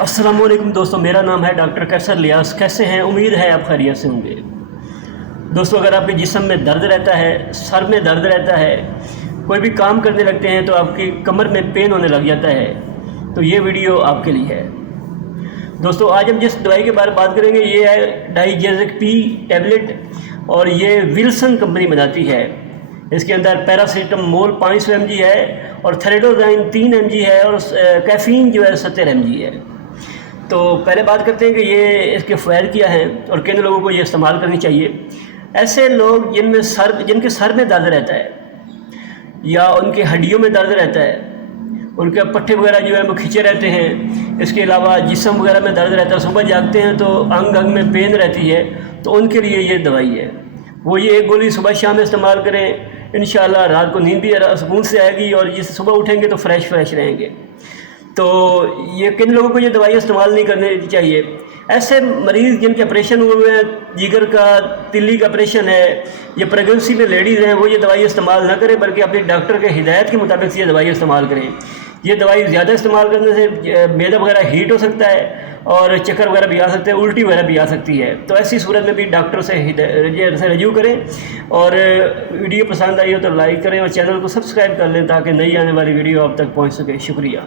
अस्सलाम वालेकुम दोस्तों, मेरा नाम है डॉक्टर कैसर लियास। कैसे हैं? उम्मीद है आप खैरियत से होंगे। दोस्तों, अगर आपके जिस्म में दर्द रहता है, सर में दर्द रहता है, कोई भी काम करने लगते हैं तो आपकी कमर में पेन होने लग जाता है, तो ये वीडियो आपके लिए है। दोस्तों, आज हम जिस दवाई के बारे में बात करेंगे ये है डाइजेज़ेक-पी टैबलेट, और ये विल्सन कंपनी बनाती है। इसके अंदर पैरासीटामोल 500 mg है और थेरेडोजाइन 3 mg है और कैफ़ीन जो है 70 mg है। तो पहले बात करते हैं कि ये इसके फ़ायदे क्या हैं और किन लोगों को ये इस्तेमाल करनी चाहिए। ऐसे लोग जिनके सर में दर्द रहता है या उनके हड्डियों में दर्द रहता है, उनके पट्टे वगैरह जो है वो खिंचे रहते हैं, इसके अलावा जिस्म वगैरह में दर्द रहता है, सुबह जागते हैं तो अंग अंग में पेन रहती है, तो उनके लिए ये दवाई है। वो ये एक गोली सुबह शाम इस्तेमाल करें, इंशाल्लाह रात को नींद भी सुकून से आएगी और जिस सुबह उठेंगे तो फ्रेश रहेंगे। तो ये किन लोगों को ये दवाई इस्तेमाल नहीं करनी चाहिए? ऐसे मरीज़ जिनके ऑपरेशन हुए हैं, जिगर का, तिल्ली का ऑपरेशन है, या प्रेगनेंसी में लेडीज़ हैं, वो ये दवाई इस्तेमाल ना करें, बल्कि अपने डॉक्टर के हिदायत के मुताबिक ये दवाई इस्तेमाल करें। ये दवाई ज़्यादा इस्तेमाल करने से मैदा वगैरह हीट हो सकता है और चक्कर वगैरह भी आ सकते हैं, उल्टी वगैरह भी आ सकती है। तो ऐसी सूरत में भी डॉक्टर से रजू करें। और वीडियो पसंद आई हो तो लाइक करें और चैनल को सब्सक्राइब कर लें ताकि नई आने वाली वीडियो आप तक पहुंच सके। शुक्रिया।